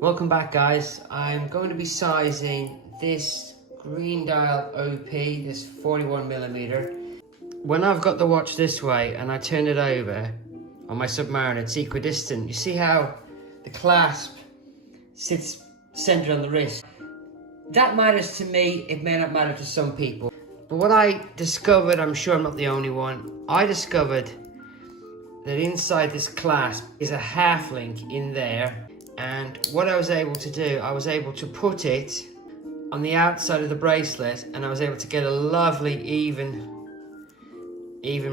Welcome back, guys. I'm going to be sizing this green dial OP, this 41mm. When I've got the watch this way and I turn it over on my Submariner, it's equidistant. You see how the clasp sits centered on the wrist? That matters to me, it may not matter to some people. But what I discovered, I'm sure I'm not the only one, I discovered that inside this clasp is a half link in there. And what I was able to do, I was able to put it on the outside of the bracelet, and I was able to get a lovely even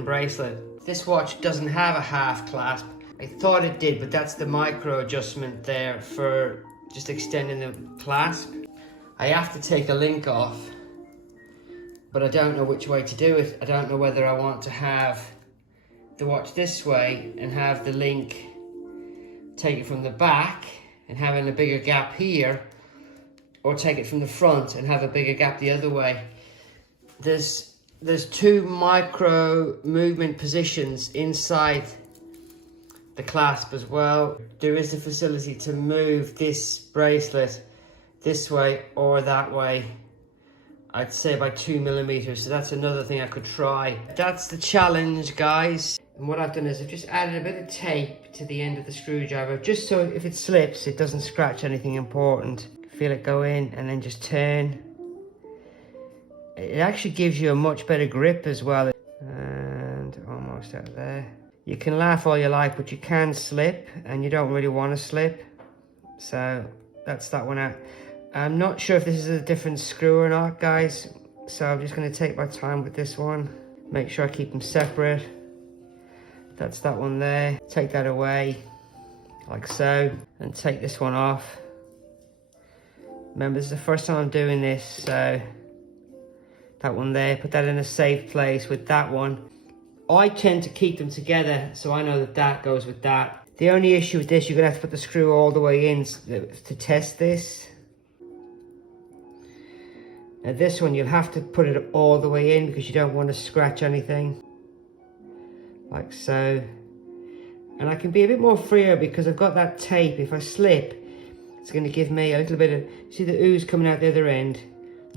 bracelet. This watch doesn't have a half clasp. I thought it did, but that's the micro adjustment there for just extending the clasp. I have to take a link off, but I don't know which way to do it. I don't know whether I want to have the watch this way and have the link take it from the back and having a bigger gap here, or take it from the front and have a bigger gap the other way. There's two micro movement positions inside the clasp as well. There is a facility to move this bracelet this way or that way, I'd say by 2mm, so that's another thing I could try. That's the challenge, guys. And what I've done is I've just added a bit of tape to the end of the screwdriver, just so if it slips, it doesn't scratch anything important. Feel it go in and then just turn. It actually gives you a much better grip as well. And almost out there. You can laugh all you like, but you can slip, and you don't really want to slip. So that's that one out. I'm not sure if this is a different screw or not, guys. So I'm just going to take my time with this one. Make sure I keep them separate. That's that one there. Take that away, like so, and take this one off. Remember, this is the first time I'm doing this, so that one there, put that in a safe place with that one. I tend to keep them together, so I know that that goes with that. The only issue with this, you're gonna have to put the screw all the way in to test this. Now this one, you'll have to put it all the way in because you don't want to scratch anything. Like so. And I can be a bit more freer because I've got that tape. If I slip, it's going to give me a little bit of, see the ooze coming out the other end?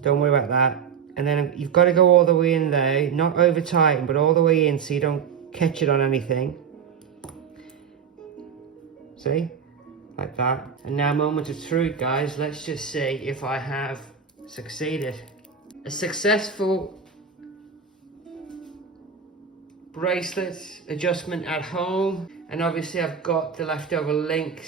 Don't worry about that. And then you've got to go all the way in there, not over tighten, but all the way in so you don't catch it on anything. See? Like that. And now, moment of truth, guys. Let's just see if I have succeeded. A successful bracelet adjustment at home, and obviously I've got the leftover links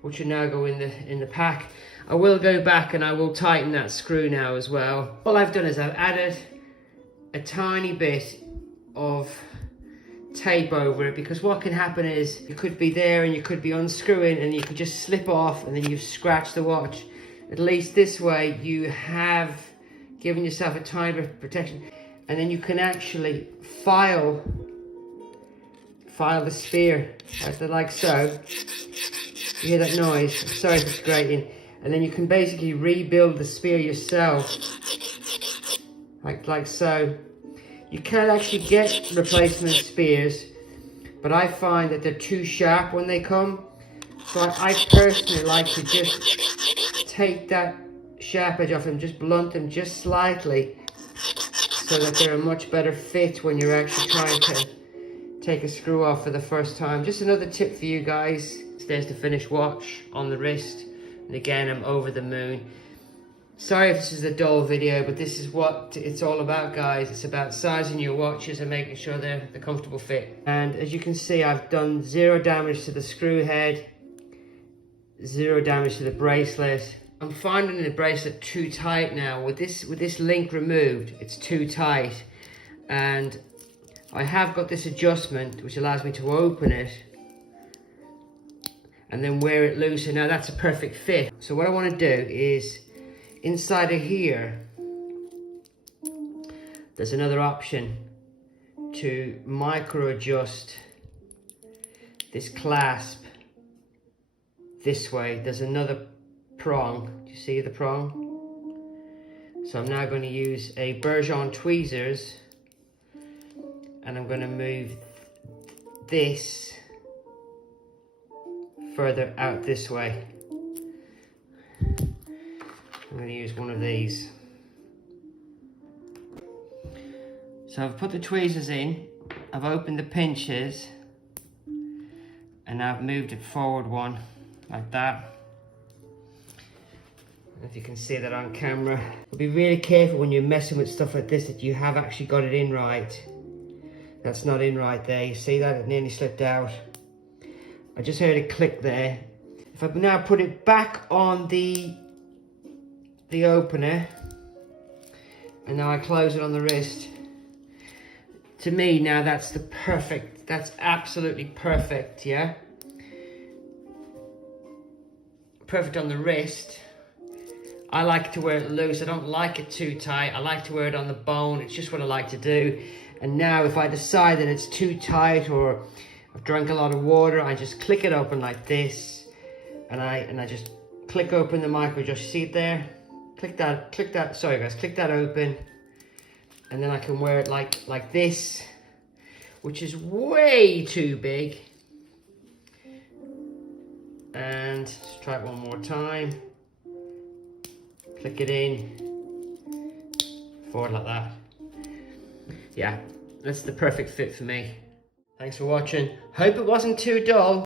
which will now go in the pack. I will go back and I will tighten that screw now as well. All I've done is I've added a tiny bit of tape over it, because what can happen is you could be there and you could be unscrewing and you could just slip off and then you've scratched the watch. At least this way you have given yourself a tiny bit of protection. And then you can actually file the sphere, like so. You hear that noise? Sorry for grating. And then you can basically rebuild the sphere yourself, like so. You can actually get replacement spears, but I find that they're too sharp when they come. So I personally like to just take that sharp edge off them, just blunt them just slightly, so that they're a much better fit when you're actually trying to take a screw off for the first time. Just another tip for you guys. There's the finished watch on the wrist. And again, I'm over the moon. Sorry if this is a dull video, but this is what it's all about, guys. It's about sizing your watches and making sure they're the comfortable fit. And as you can see, I've done 0 damage to the screw head, 0 damage to the bracelet. I'm finding the bracelet too tight now. With this link removed, it's too tight. And I have got this adjustment which allows me to open it and then wear it loose, and now that's a perfect fit. So what I want to do is, inside of here, there's another option to micro adjust this clasp this way. There's another prong. Do you see the prong? So I'm now going to use a Bergeron tweezers, and I'm going to move this further out this way. I'm going to use one of these. So I've put the tweezers in, I've opened the pinches, and I've moved it forward one, like that. If you can see that on camera. But be really careful when you're messing with stuff like this that you have actually got it in right. That's not in right there. You see that? It nearly slipped out. I just heard it click there. If I now put it back on the opener, and now I close it on the wrist, to me now that's the perfect, that's absolutely perfect, yeah? Perfect on the wrist. I like to wear it loose. I don't like it too tight. I like to wear it on the bone. It's just what I like to do. And now if I decide that it's too tight or I've drank a lot of water, I just click it open like this. And I just click open the micro adjuster. See it there? Click that, sorry guys, click that open. And then I can wear it like this, which is way too big. And let's try it one more time. Click it in, forward like that. Yeah, that's the perfect fit for me. Thanks for watching. Hope it wasn't too dull.